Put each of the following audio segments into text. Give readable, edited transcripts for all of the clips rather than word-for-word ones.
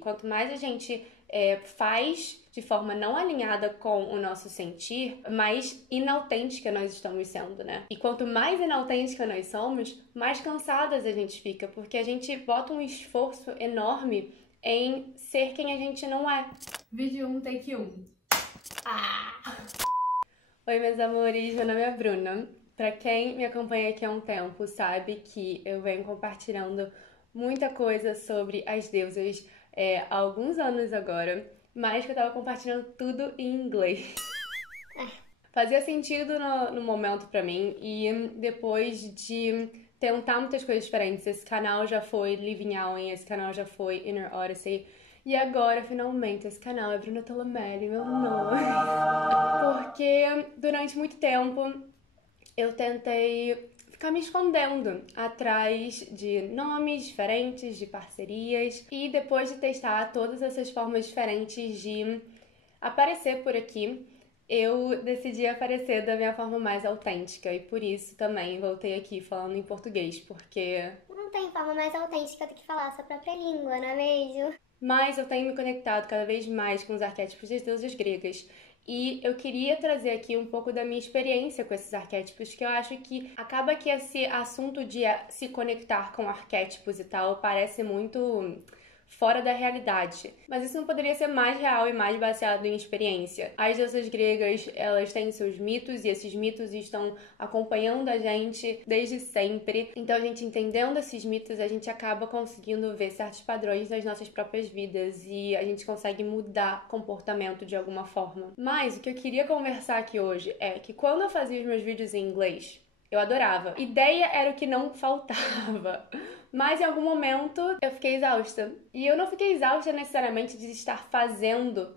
Quanto mais a gente faz de forma não alinhada com o nosso sentir, mais inautêntica nós estamos sendo, né? E quanto mais inautêntica nós somos, mais cansadas a gente fica, porque a gente bota um esforço enorme em ser quem a gente não é. Vídeo 1, take 1. Oi, meus amores, meu nome é Bruna. Pra quem me acompanha aqui há um tempo, sabe que eu venho compartilhando muita coisa sobre as deusas há alguns anos agora, mas que eu tava compartilhando tudo em inglês. Fazia sentido no momento pra mim, e depois de tentar muitas coisas diferentes, esse canal já foi Living Awen, esse canal já foi Inner Odyssey, e agora, finalmente, esse canal é Bruna Tolomelli, meu nome. Porque durante muito tempo eu tentei ficar me escondendo atrás de nomes diferentes, de parcerias, e depois de testar todas essas formas diferentes de aparecer por aqui, eu decidi aparecer da minha forma mais autêntica, e por isso também voltei aqui falando em português, porque Não tem forma mais autêntica do que falar a sua própria língua, não é mesmo? mas eu tenho me conectado cada vez mais com os arquétipos das deusas gregas. E eu queria trazer aqui um pouco da minha experiência com esses arquétipos, que eu acho que acaba que esse assunto de se conectar com arquétipos e tal parece muito fora da realidade. Mas isso não poderia ser mais real e mais baseado em experiência. As deusas gregas, elas têm seus mitos, e esses mitos estão acompanhando a gente desde sempre. Então, a gente entendendo esses mitos, a gente acaba conseguindo ver certos padrões nas nossas próprias vidas, e a gente consegue mudar comportamento de alguma forma. Mas o que eu queria conversar aqui hoje é que quando eu fazia os meus vídeos em inglês, eu adorava. Ideia era o que não faltava. Mas em algum momento eu fiquei exausta. E eu não fiquei exausta necessariamente de estar fazendo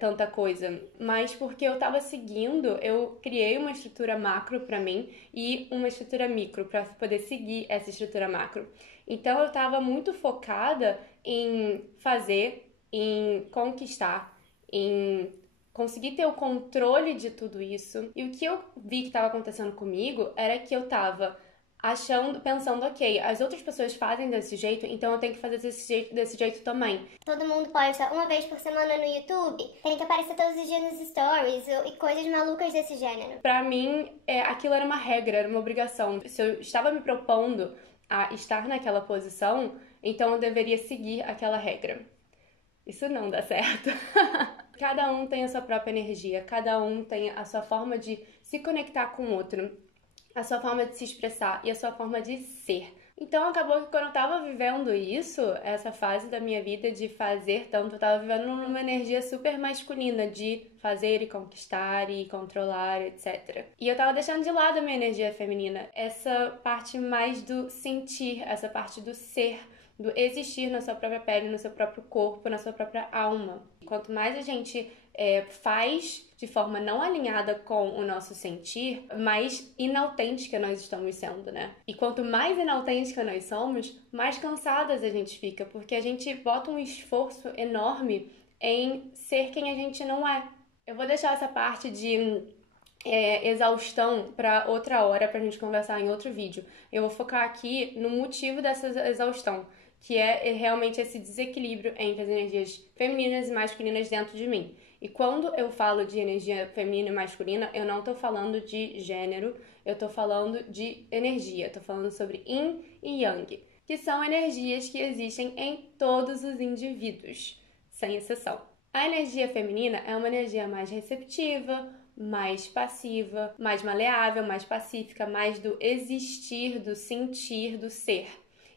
tanta coisa, mas porque eu tava seguindo, eu criei uma estrutura macro pra mim e uma estrutura micro pra poder seguir essa estrutura macro. Então eu tava muito focada em fazer, em conquistar, em conseguir ter o controle de tudo isso. E o que eu vi que estava acontecendo comigo era que eu tava pensando, ok, as outras pessoas fazem desse jeito, então eu tenho que fazer desse jeito também. Todo mundo posta uma vez por semana no YouTube, tem que aparecer todos os dias nos stories e coisas malucas desse gênero. Pra mim, aquilo era uma regra, era uma obrigação. Se eu estava me propondo a estar naquela posição, então eu deveria seguir aquela regra. Isso não dá certo. Cada um tem a sua própria energia, cada um tem a sua forma de se conectar com o outro, a sua forma de se expressar e a sua forma de ser. Então acabou que quando eu tava vivendo isso, essa fase da minha vida de fazer tanto, eu tava vivendo numa energia super masculina de fazer e conquistar e controlar, etc. E eu tava deixando de lado a minha energia feminina, essa parte mais do sentir, essa parte do ser, do existir na sua própria pele, no seu próprio corpo, na sua própria alma. Quanto mais a gente faz de forma não alinhada com o nosso sentir, mais inautêntica nós estamos sendo, né? E quanto mais inautêntica nós somos, mais cansadas a gente fica, porque a gente bota um esforço enorme em ser quem a gente não é. Eu vou deixar essa parte de exaustão para outra hora, pra gente conversar em outro vídeo. Eu vou focar aqui no motivo dessa exaustão, que é realmente esse desequilíbrio entre as energias femininas e masculinas dentro de mim. E quando eu falo de energia feminina e masculina, eu não tô falando de gênero, eu tô falando de energia, tô falando sobre yin e yang, que são energias que existem em todos os indivíduos, sem exceção. A energia feminina é uma energia mais receptiva, mais passiva, mais maleável, mais pacífica, mais do existir, do sentir, do ser.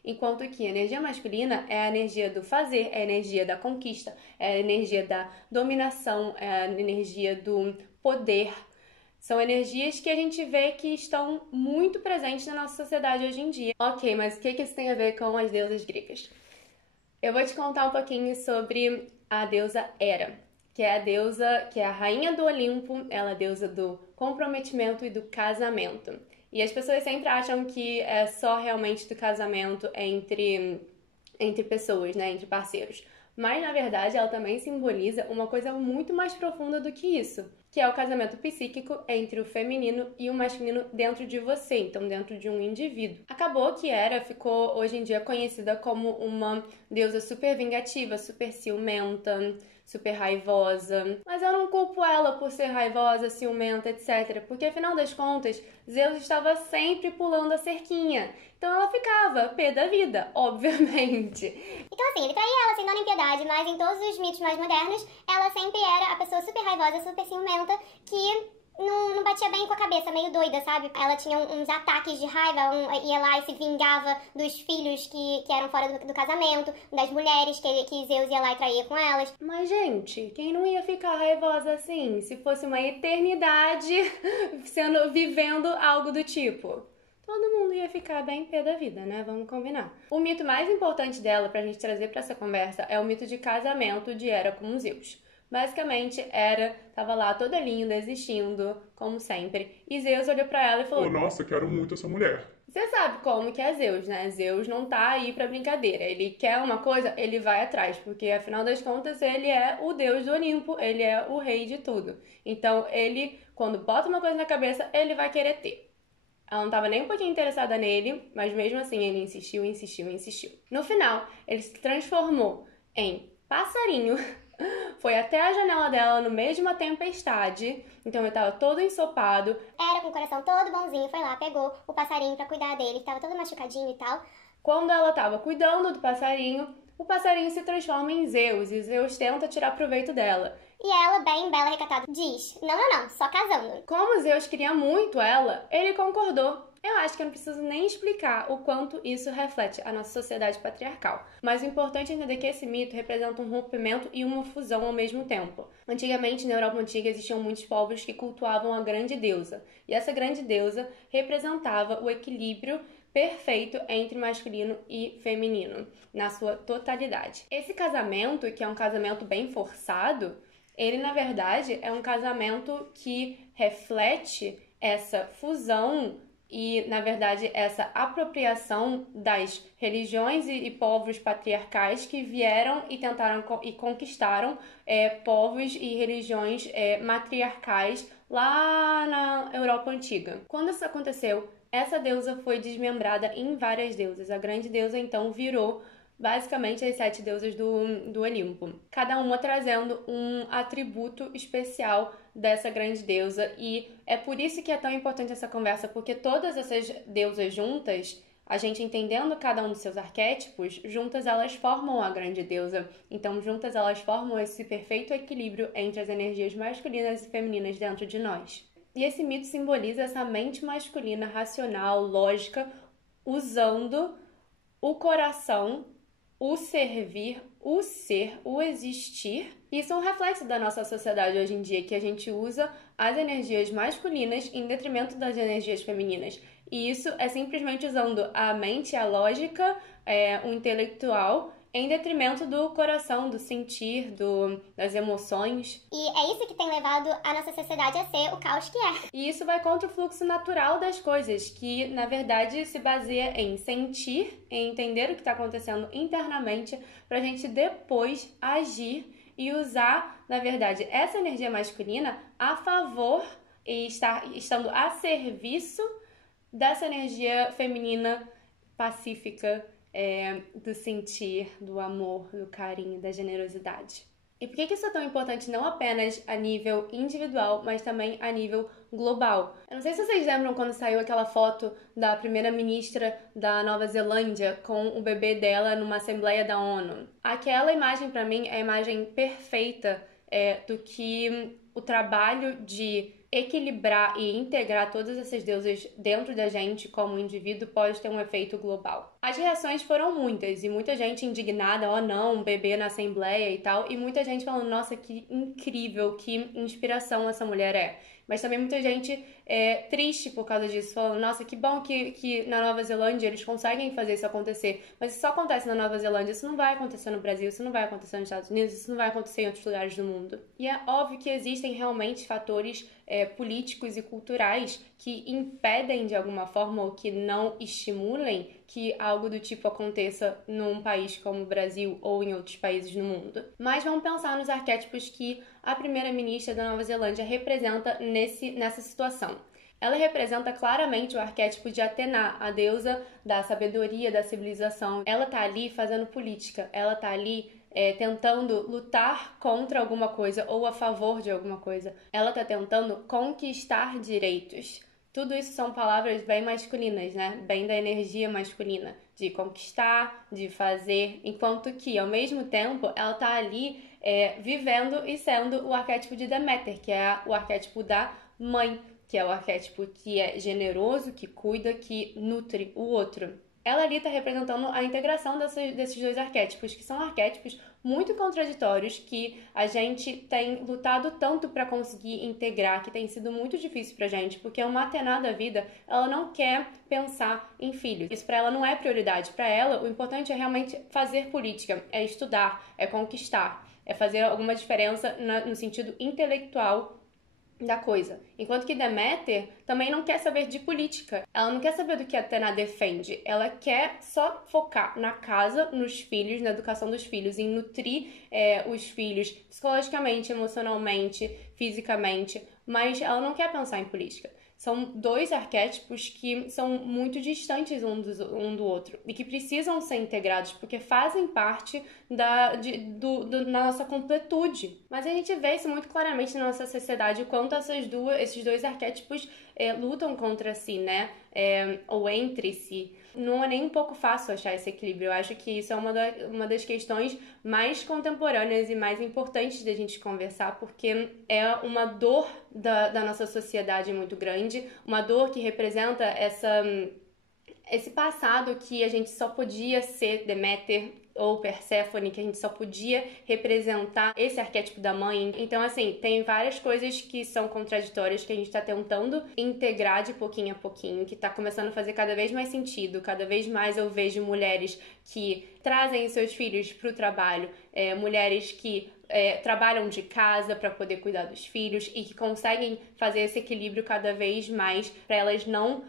Enquanto que a energia masculina é a energia do fazer, é a energia da conquista, é a energia da dominação, é a energia do poder. São energias que a gente vê que estão muito presentes na nossa sociedade hoje em dia. Ok, mas o que isso tem a ver com as deusas gregas? Eu vou te contar um pouquinho sobre a deusa Hera, que é a deusa, que é a rainha do Olimpo, ela é a deusa do comprometimento e do casamento. E as pessoas sempre acham que é só realmente do casamento entre pessoas, né, entre parceiros. Mas, na verdade, ela também simboliza uma coisa muito mais profunda do que isso, que é o casamento psíquico entre o feminino e o masculino dentro de você, então dentro de um indivíduo. Acabou que Hera ficou hoje em dia conhecida como uma deusa super vingativa, super ciumenta, super raivosa. Mas eu não culpo ela por ser raivosa, ciumenta, etc. Porque afinal das contas, Zeus estava sempre pulando a cerquinha. Então ela ficava pé da vida, obviamente. Então assim, ele traía ela sem dó nem piedade, mas em todos os mitos mais modernos, ela sempre era a pessoa super raivosa, super ciumenta, que não batia bem com a cabeça, meio doida, sabe? Ela tinha uns ataques de raiva, ia lá e se vingava dos filhos que eram fora do casamento, das mulheres que Zeus ia lá e traía com elas. Mas, gente, quem não ia ficar raivosa assim, se fosse uma eternidade vivendo algo do tipo? Todo mundo ia ficar bem pé da vida, né? Vamos combinar. O mito mais importante dela pra gente trazer pra essa conversa é o mito de casamento de Hera com Zeus. Basicamente, Hera tava lá toda linda, existindo, como sempre. E Zeus olhou pra ela e falou: Oh, nossa, quero muito essa mulher. Você sabe como que é Zeus, né? Zeus não tá aí pra brincadeira. Ele quer uma coisa, ele vai atrás. Porque, afinal das contas, ele é o deus do Olimpo. Ele é o rei de tudo. Então, ele, quando bota uma coisa na cabeça, ele vai querer ter. Ela não tava nem um pouquinho interessada nele, mas mesmo assim ele insistiu, insistiu, insistiu. No final, ele se transformou em passarinho. Foi até a janela dela no meio de uma tempestade, então ele tava todo ensopado. Era com o coração todo bonzinho, foi lá, pegou o passarinho pra cuidar dele, que tava todo machucadinho e tal. Quando ela tava cuidando do passarinho, o passarinho se transforma em Zeus, e Zeus tenta tirar proveito dela. E ela, bem bela, recatada, diz: não, só casando. Como Zeus queria muito ela, ele concordou. Eu acho que eu não preciso nem explicar o quanto isso reflete a nossa sociedade patriarcal. Mas o importante é entender que esse mito representa um rompimento e uma fusão ao mesmo tempo. Antigamente, na Europa Antiga, existiam muitos povos que cultuavam a grande deusa. E essa grande deusa representava o equilíbrio perfeito entre masculino e feminino, na sua totalidade. Esse casamento, que é um casamento bem forçado, ele, na verdade, é um casamento que reflete essa fusão e, na verdade, essa apropriação das religiões e povos patriarcais que vieram e tentaram e conquistaram povos e religiões matriarcais lá na Europa Antiga. Quando isso aconteceu, essa deusa foi desmembrada em várias deusas. A grande deusa, então, virou basicamente as 7 deusas do Olimpo, cada uma trazendo um atributo especial dessa grande deusa, e é por isso que é tão importante essa conversa, porque todas essas deusas juntas, a gente entendendo cada um dos seus arquétipos, juntas elas formam a grande deusa, então juntas elas formam esse perfeito equilíbrio entre as energias masculinas e femininas dentro de nós. E esse mito simboliza essa mente masculina, racional, lógica, usando o coração, o servir, o ser, o existir. Isso é um reflexo da nossa sociedade hoje em dia, que a gente usa as energias masculinas em detrimento das energias femininas. E isso é simplesmente usando a mente, a lógica, o intelectual, em detrimento do coração, do sentir, das emoções. E é isso que tem levado a nossa sociedade a ser o caos que é. E isso vai contra o fluxo natural das coisas, que na verdade se baseia em sentir, em entender o que está acontecendo internamente, para a gente depois agir e usar, na verdade, essa energia masculina a favor e estando a serviço dessa energia feminina pacífica, do sentir, do amor, do carinho, da generosidade. E por que isso é tão importante não apenas a nível individual, mas também a nível global? Eu não sei se vocês lembram quando saiu aquela foto da primeira-ministra da Nova Zelândia com o bebê dela numa assembleia da ONU. Aquela imagem, para mim, é a imagem perfeita do que o trabalho de equilibrar e integrar todas essas deusas dentro da gente como indivíduo pode ter um efeito global. As reações foram muitas, e muita gente indignada, oh não, um bebê na assembleia e tal, e muita gente falando, nossa, que incrível, que inspiração essa mulher é. Mas também muita gente triste por causa disso, falando, nossa, que bom que na Nova Zelândia eles conseguem fazer isso acontecer, mas isso só acontece na Nova Zelândia, isso não vai acontecer no Brasil, isso não vai acontecer nos Estados Unidos, isso não vai acontecer em outros lugares do mundo. E é óbvio que existem realmente fatores políticos e culturais que impedem de alguma forma ou que não estimulem que algo do tipo aconteça num país como o Brasil ou em outros países no mundo. Mas vamos pensar nos arquétipos que a primeira-ministra da Nova Zelândia representa nessa situação. Ela representa claramente o arquétipo de Atena, a deusa da sabedoria, da civilização. Ela tá ali fazendo política, ela tá ali tentando lutar contra alguma coisa ou a favor de alguma coisa. Ela tá tentando conquistar direitos. Tudo isso são palavras bem masculinas, né? Bem da energia masculina, de conquistar, de fazer, enquanto que, ao mesmo tempo, ela tá ali vivendo e sendo o arquétipo de Deméter, que é o arquétipo da mãe, que é o arquétipo que é generoso, que cuida, que nutre o outro. Ela ali está representando a integração desses dois arquétipos, que são arquétipos muito contraditórios, que a gente tem lutado tanto para conseguir integrar, que tem sido muito difícil pra gente, porque uma Atena da vida, ela não quer pensar em filhos. Isso para ela não é prioridade. Para ela, o importante é realmente fazer política, é estudar, é conquistar, é fazer alguma diferença no sentido intelectual da coisa. Enquanto que Deméter também não quer saber de política. Ela não quer saber do que a Atena defende. Ela quer só focar na casa, nos filhos, na educação dos filhos, em nutrir os filhos psicologicamente, emocionalmente, fisicamente, mas ela não quer pensar em política. São dois arquétipos que são muito distantes um do outro e que precisam ser integrados porque fazem parte da nossa completude. Mas a gente vê isso muito claramente na nossa sociedade, o quanto esses dois arquétipos lutam contra si, né? Ou entre si. Não é nem um pouco fácil achar esse equilíbrio. Eu acho que isso é uma das questões mais contemporâneas e mais importantes da gente conversar, porque é uma dor da nossa sociedade muito grande, uma dor que representa esse passado que a gente só podia ser Deméter ou Perséfone, que a gente só podia representar esse arquétipo da mãe. Então, assim, tem várias coisas que são contraditórias que a gente está tentando integrar de pouquinho a pouquinho, que está começando a fazer cada vez mais sentido. Cada vez mais eu vejo mulheres que trazem seus filhos para o trabalho, mulheres que trabalham de casa para poder cuidar dos filhos e que conseguem fazer esse equilíbrio cada vez mais para elas não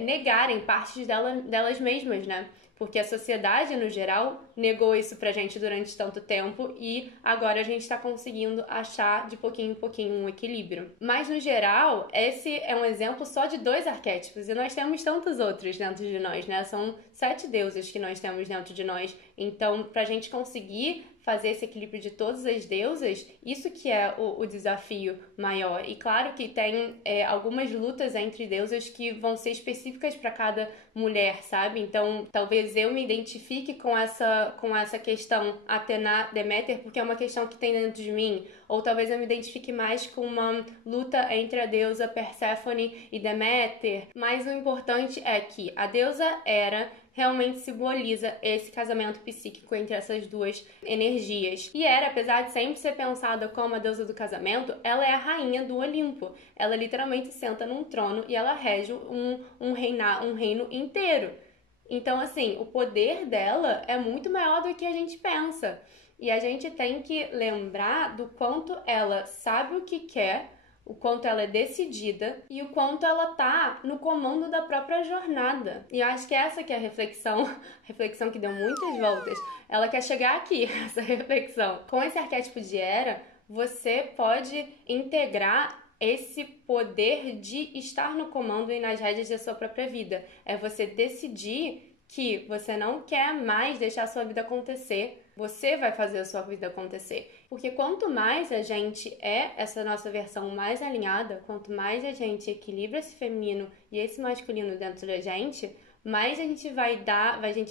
negarem partes delas mesmas, né? Porque a sociedade, no geral, negou isso pra gente durante tanto tempo e agora a gente tá conseguindo achar de pouquinho em pouquinho um equilíbrio. Mas, no geral, esse é um exemplo só de dois arquétipos e nós temos tantos outros dentro de nós, né? São 7 deuses que nós temos dentro de nós. Então, pra gente conseguir fazer esse equilíbrio de todas as deusas, isso que é o desafio maior. E claro que tem algumas lutas entre deusas que vão ser específicas para cada mulher, sabe? Então, talvez eu me identifique com essa questão Atena, Deméter, porque é uma questão que tem dentro de mim. Ou talvez eu me identifique mais com uma luta entre a deusa Perséfone e Deméter. Mas o importante é que a deusa Hera realmente simboliza esse casamento psíquico entre essas duas energias. E Hera, apesar de sempre ser pensada como a deusa do casamento, ela é a rainha do Olimpo. Ela literalmente senta num trono e ela rege um reino inteiro. Então, assim, o poder dela é muito maior do que a gente pensa. E a gente tem que lembrar do quanto ela sabe o que quer, o quanto ela é decidida e o quanto ela tá no comando da própria jornada. E eu acho que essa que é a reflexão que deu muitas voltas. Ela quer chegar aqui, essa reflexão. Com esse arquétipo de Hera, você pode integrar esse poder de estar no comando e nas rédeas da sua própria vida. É você decidir que você não quer mais deixar a sua vida acontecer, você vai fazer a sua vida acontecer. Porque quanto mais a gente essa nossa versão mais alinhada, quanto mais a gente equilibra esse feminino e esse masculino dentro da gente, mais a gente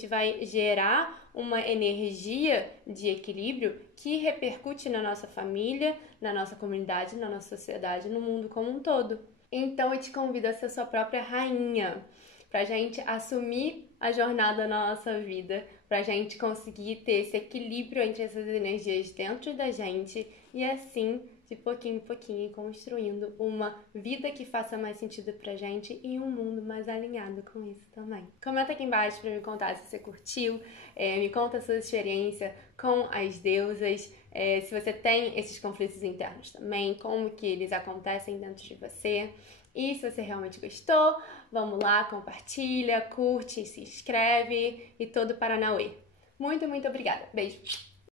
vai gerar uma energia de equilíbrio que repercute na nossa família, na nossa comunidade, na nossa sociedade, no mundo como um todo. Então eu te convido a ser sua própria rainha, pra gente assumir a jornada na nossa vida, pra gente conseguir ter esse equilíbrio entre essas energias dentro da gente e assim de pouquinho em pouquinho, construindo uma vida que faça mais sentido pra gente e um mundo mais alinhado com isso também. Comenta aqui embaixo pra me contar se você curtiu, me conta a sua experiência com as deusas, se você tem esses conflitos internos também, como que eles acontecem dentro de você. E se você realmente gostou, vamos lá, compartilha, curte, se inscreve e todo o Paranauê. Muito, muito obrigada. Beijo!